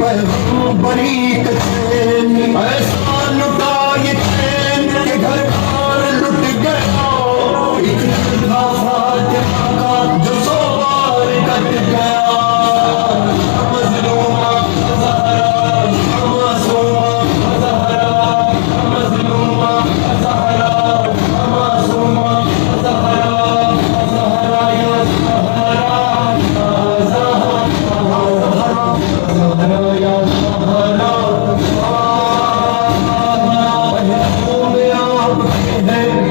پیغمبری کا چین ایسا لٹا یہ چین کہ گھر بار لٹ گیا ایک تھا فاطمہ کا جو 100 بار کٹ گیا مظلومہ زہرا معصومہ زہرا مظلومہ زہرا معصومہ زہرا زہرا یا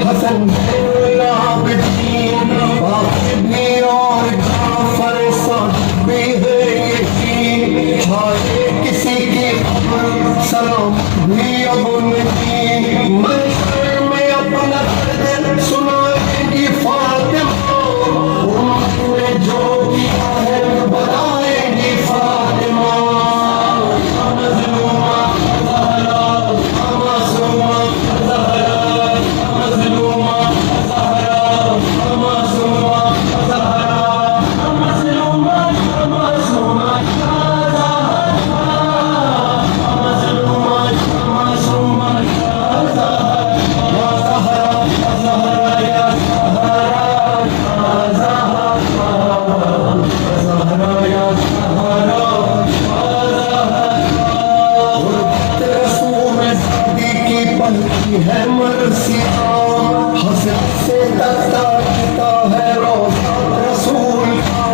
حسن العابدین باقی بھی اور جعفر صادق بھی ہے یقین چھائے کسی کی خبر سلام بھی اب نہیں محشر میں اپنا درد سنائے گی فاطمہ امت نے جو کیا ہے بتائے گی فاطمہ مظلومہ زہرا معصومہ زہرا مظلومہ زہرا معصومہ زہرا مظلومہ معصومہ مظلومہ معصومہ یا زہرا زہرا یا زہرا یا زہرا رسول زادی کی پلکی ہے مرثیہ حسرت سے تکتا ہے روضہ رسول کا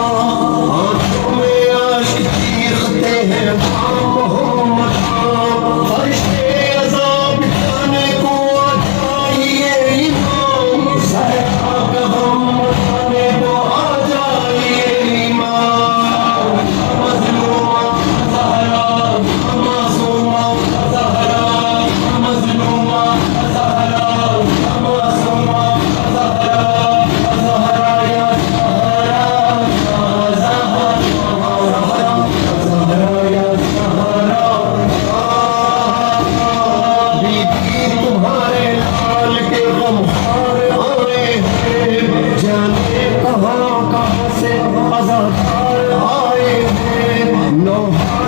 آنکھوں میں عاشق چیختے ہیں محمد کا فرشتے عذاب جانے کو آ جائیے امام زہرا کا غم جانے کو آ جائیے امام مظلومہ زہرا معصومہ زہرا مظلومہ زہرا معصومہ زہرا زہرا یا زہرا یا زہرا بیوی تمہارے حال کے غمخوار آئے ہیں جانے کہاں کہاں سے عزادار آئے ہیں نوحہ